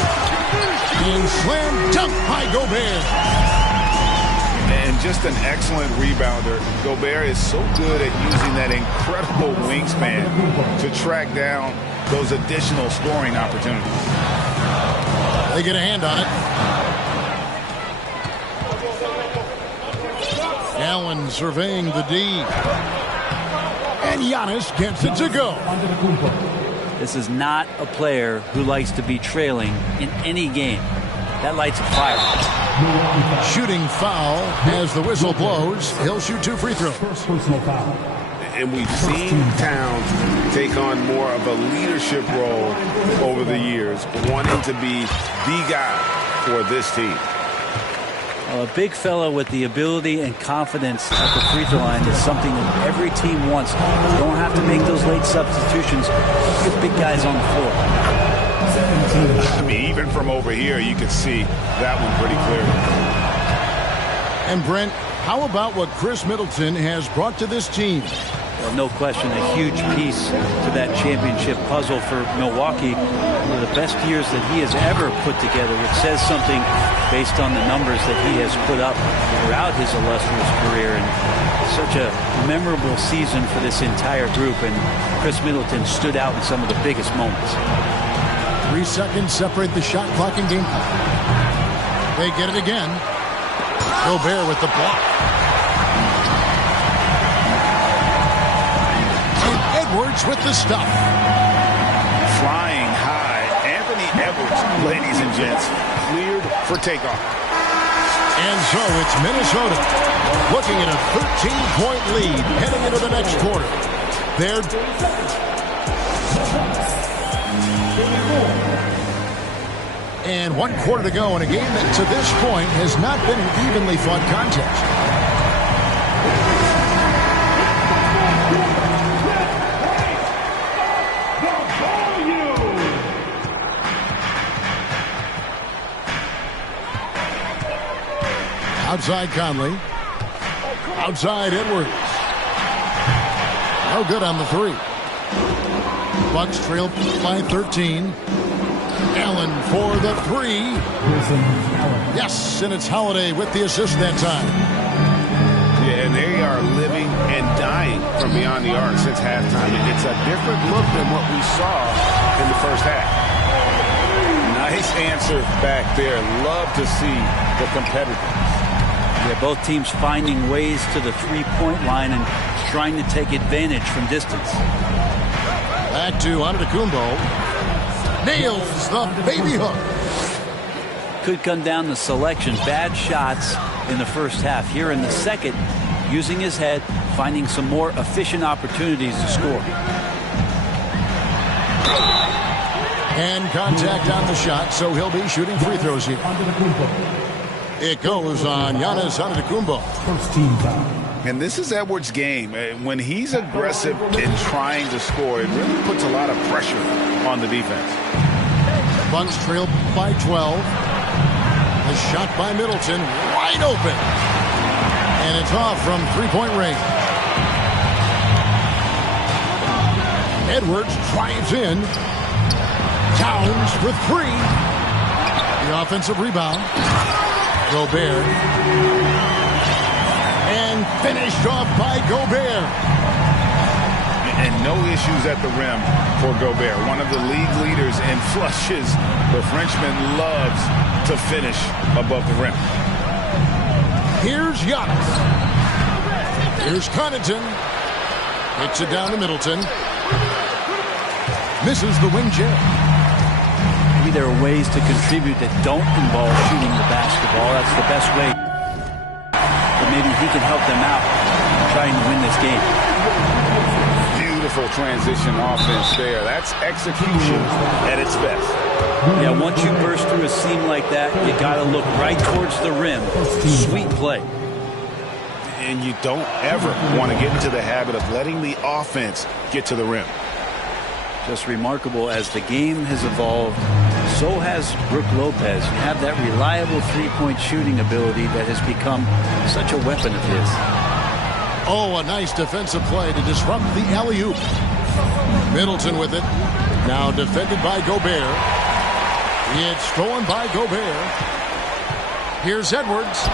And slam dunk by Gobert. And just an excellent rebounder. Gobert is so good at using that incredible wingspan to track down those additional scoring opportunities. They get a hand on it. Allen surveying the D. And Giannis gets it to go. This is not a player who likes to be trailing in any game. That lights a fire. Shooting foul as the whistle blows. He'll shoot 2 free throws. First personal foul. And we've seen Towns take on more of a leadership role over the years, wanting to be the guy for this team. Well, a big fella with the ability and confidence at the free throw line is something that every team wants. You don't have to make those late substitutions. Get big guys on the floor. I mean, even from over here, you could see that one pretty clearly. And Brent, how about what Chris Middleton has brought to this team? Well, no question, a huge piece to that championship puzzle for Milwaukee. One of the best years that he has ever put together, which says something based on the numbers that he has put up throughout his illustrious career. And such a memorable season for this entire group, and Chris Middleton stood out in some of the biggest moments. 3 seconds separate the shot clock and game clock. They get it again. Gobert with the block. And Edwards with the stuff. Flying high. Anthony Edwards, ladies and gents, cleared for takeoff. And so it's Minnesota looking at a 13-point lead heading into the next quarter. And 1 quarter to go in a game that to this point has not been an evenly fought contest. Outside Conley. Outside Edwards. No good on the 3. Bucks trail by 13. Allen for the 3. Yes, and it's Holiday with the assist that time. Yeah, and they are living and dying from beyond the arc since halftime. It's a different look than what we saw in the first half. Nice answer back there. Love to see the competitiveness. Yeah, both teams finding ways to the three-point line and trying to take advantage from distance. Back to Antetokounmpo. Nails the baby hook. Could come down to selection. Bad shots in the first half. Here in the second, using his head, finding some more efficient opportunities to score. And contact on the shot, so he'll be shooting free throws here. It goes on Giannis Antetokounmpo. First team foul. And this is Edwards' game. When he's aggressive in trying to score, it really puts a lot of pressure on the defense. Bucks trail by 12. A shot by Middleton, wide open. And it's off from three-point range. Edwards drives in. Towns for 3. The offensive rebound. Gobert. And finished off by Gobert. And no issues at the rim for Gobert. One of the league leaders in flushes. The Frenchman loves to finish above the rim. Here's Giannis. Here's Connaughton. Hits it down to Middleton. Misses the wing jab. Maybe there are ways to contribute that don't involve shooting the basketball. That's the best way. But maybe he can help them out trying to win this game. Beautiful transition offense there. That's execution at its best. Yeah, once you burst through a seam like that, you got to look right towards the rim. Sweet play. And you don't ever want to get into the habit of letting the offense get to the rim. Just remarkable as the game has evolved. So has Brook Lopez. You have that reliable three-point shooting ability that has become such a weapon of his. Oh, a nice defensive play to disrupt the alley-oop. Middleton with it. Now defended by Gobert. It's stolen by Gobert. Here's Edwards.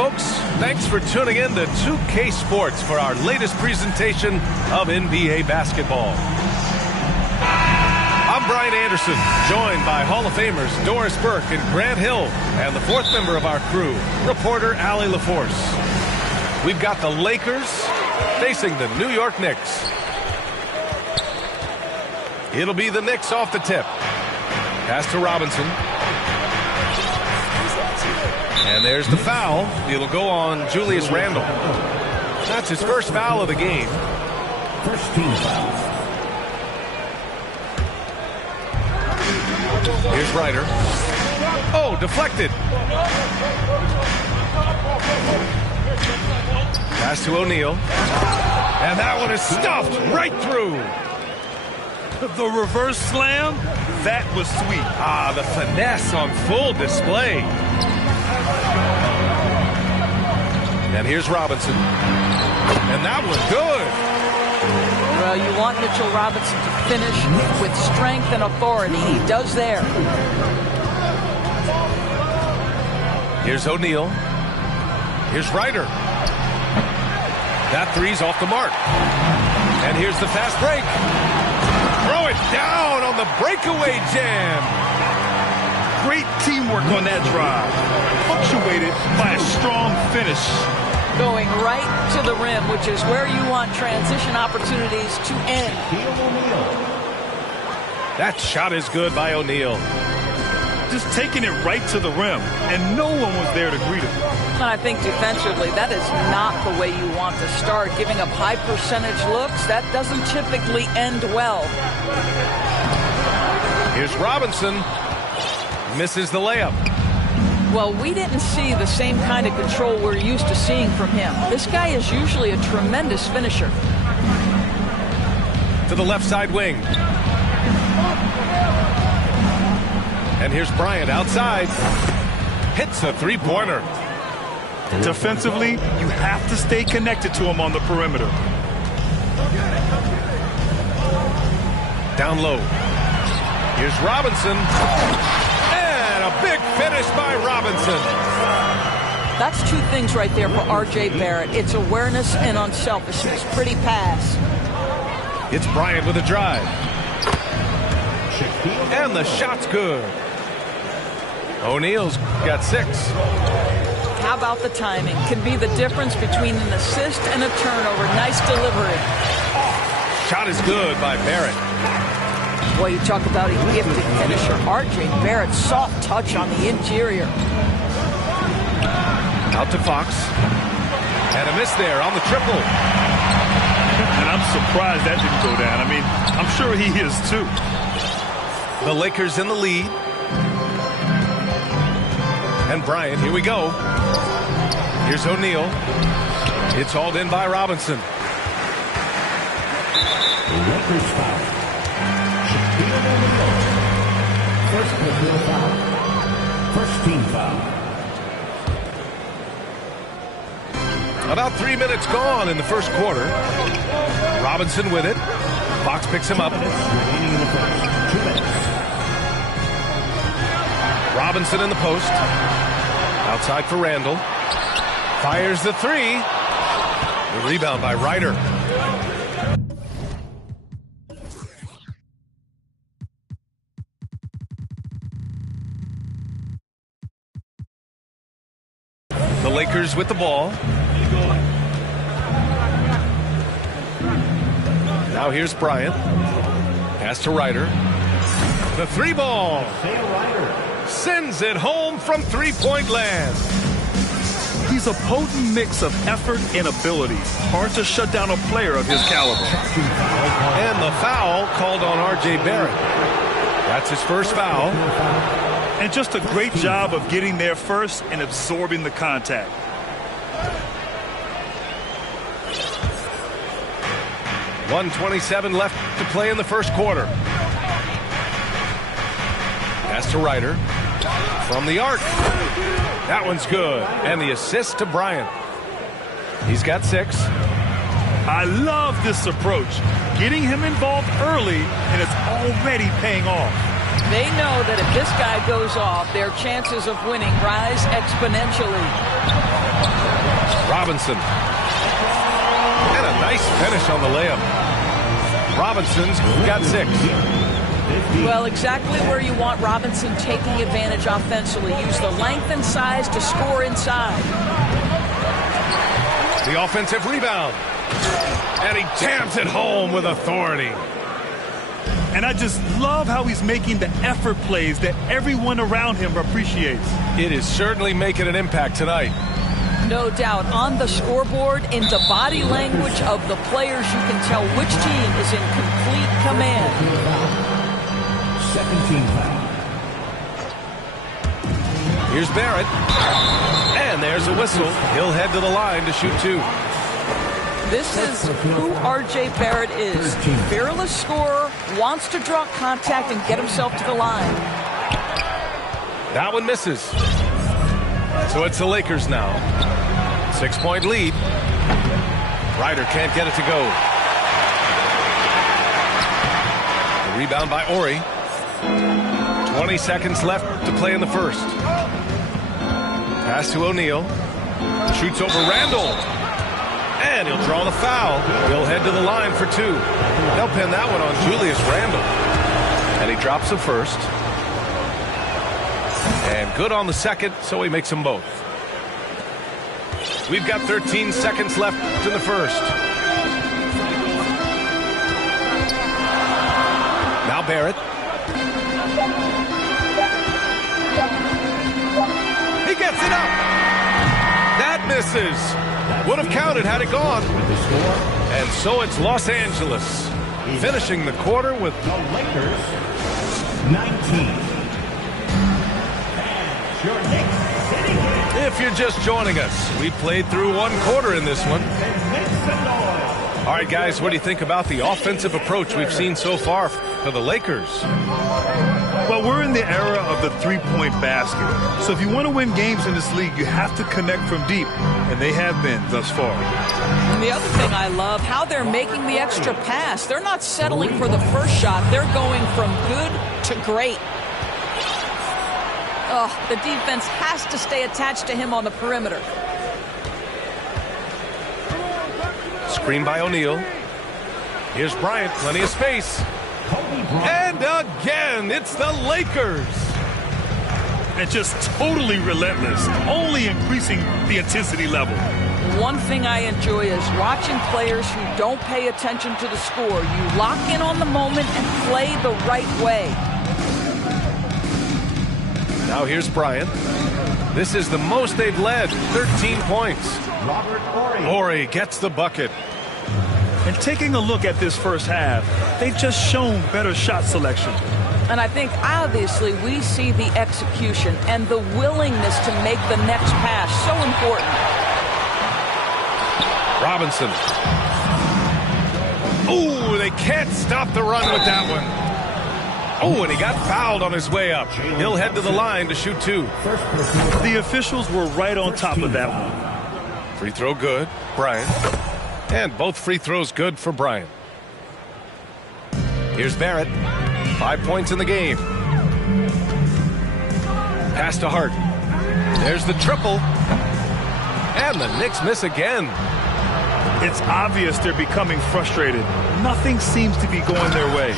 folks. Thanks for tuning in to 2K Sports for our latest presentation of NBA basketball. I'm Brian Anderson, joined by Hall of Famers Doris Burke and Grant Hill, and the fourth member of our crew, reporter Allie LaForce. We've got the Lakers facing the New York Knicks. It'll be the Knicks off the tip. Pass to Robinson. And there's the foul. It'll go on Julius Randle. That's his first foul of the game. First team foul. Here's Ryder. Oh, deflected. Pass to O'Neal. And that one is stuffed right through. The reverse slam, that was sweet. Ah, the finesse on full display. And here's Robinson. And that was good. Well, you want Mitchell Robinson to finish with strength and authority. He does there. Here's O'Neal. Here's Ryder. That three's off the mark. And here's the fast break. Throw it down on the breakaway jam. Great teamwork on that drive, punctuated by a strong finish. Going right to the rim, which is where you want transition opportunities to end. That shot is good by O'Neal. Just taking it right to the rim, and no one was there to greet him. And I think defensively, that is not the way you want to start. Giving up high percentage looks, that doesn't typically end well. Here's Robinson. Misses the layup. Well, we didn't see the same kind of control we're used to seeing from him. This guy is usually a tremendous finisher. To the left side wing. And here's Bryant outside. Hits a three-pointer. Defensively, you have to stay connected to him on the perimeter. Down low. Here's Robinson. And a big finish by Robinson. That's two things right there for R.J. Barrett. It's awareness and unselfishness. Pretty pass. It's Bryant with a drive. And the shot's good. O'Neal's got 6. How about the timing? Can be the difference between an assist and a turnover. Nice delivery. Shot is good by Barrett. Boy, you talk about a gifted finisher. R.J. Barrett, soft touch on the interior. Out to Fox. And a miss there on the triple. And I'm surprised that didn't go down. I mean, I'm sure he is too. The Lakers in the lead. And Bryant, here we go. Here's O'Neal. It's hauled in by Robinson. Lakers foul. First personal foul. First team foul. About 3 minutes gone in the first quarter. Robinson with it. Fox picks him up. Remaining in the first. 2 minutes. Robinson in the post. Outside for Randle. Fires the three. The rebound by Ryder. The Lakers with the ball. Now here's Bryant. Pass to Ryder. The 3 ball. Sends it home from three-point land. He's a potent mix of effort and ability. Hard to shut down a player of his caliber. And the foul called on R.J. Barrett. That's his first foul. And just a great job of getting there first and absorbing the contact. .127 left to play in the first quarter. Pass to Ryder. From the arc. That one's good. And the assist to Bryant. He's got 6. I love this approach. Getting him involved early, and it's already paying off. They know that if this guy goes off, their chances of winning rise exponentially. Robinson. And a nice finish on the layup. Robinson's got 6. Well, exactly where you want Robinson taking advantage offensively. Use the length and size to score inside. The offensive rebound. And he jams it home with authority. And I just love how he's making the effort plays that everyone around him appreciates. It is certainly making an impact tonight. No doubt. On the scoreboard, in the body language of the players, you can tell which team is in complete command. 17 foul. Here's Barrett. And there's a whistle. He'll head to the line to shoot 2. This is who R.J. Barrett is. Fearless scorer, wants to draw contact and get himself to the line. That one misses. So it's the Lakers now. 6-point lead. Ryder can't get it to go. The rebound by Ori. 20 seconds left to play in the first. Pass to O'Neal. Shoots over Randall. And he'll draw the foul. He'll head to the line for 2. They'll pin that one on Julius Randall. And he drops the first. And good on the second, so he makes them both. We've got 13 seconds left in the first. Now Barrett. He gets it up. That misses. Would have counted had it gone. And so it's Los Angeles finishing the quarter with the Lakers 19. Your Knicks sitting in. If you're just joining us, we played through 1 quarter in this one. All right, guys, what do you think about the offensive approach we've seen so far for the Lakers? Well, we're in the era of the 3-point basket. So if you want to win games in this league, you have to connect from deep. And they have been thus far. And the other thing I love, how they're making the extra pass. They're not settling for the first shot. They're going from good to great. Oh, the defense has to stay attached to him on the perimeter. Screen by O'Neal. Here's Bryant, plenty of space. And again, it's the Lakers. And just totally relentless, only increasing the intensity level. One thing I enjoy is watching players who don't pay attention to the score. You lock in on the moment and play the right way. Now here's Bryant. This is the most they've led, 13 points. Ori gets the bucket. And taking a look at this first half, they've just shown better shot selection. And I think, obviously, we see the execution and the willingness to make the next pass so important. Robinson. Ooh, they can't stop the run with that one. Oh, and he got fouled on his way up. He'll head to the line to shoot 2. The officials were right on top of that one. Free throw good, Bryant. And both free throws good for Bryant. Here's Barrett. 5 points in the game. Pass to Hart. There's the triple. And the Knicks miss again. It's obvious they're becoming frustrated. Nothing seems to be going their way.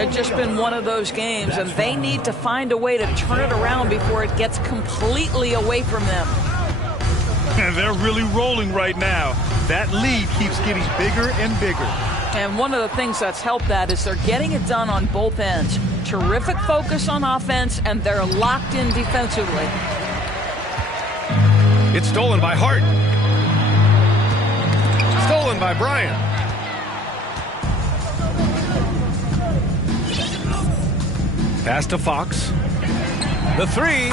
It's just been one of those games, and they need to find a way to turn it around before it gets completely away from them. And they're really rolling right now. That lead keeps getting bigger and bigger. And one of the things that's helped that is they're getting it done on both ends. Terrific focus on offense, and they're locked in defensively. It's stolen by Hart. Stolen by Bryant. Pass to Fox. The 3.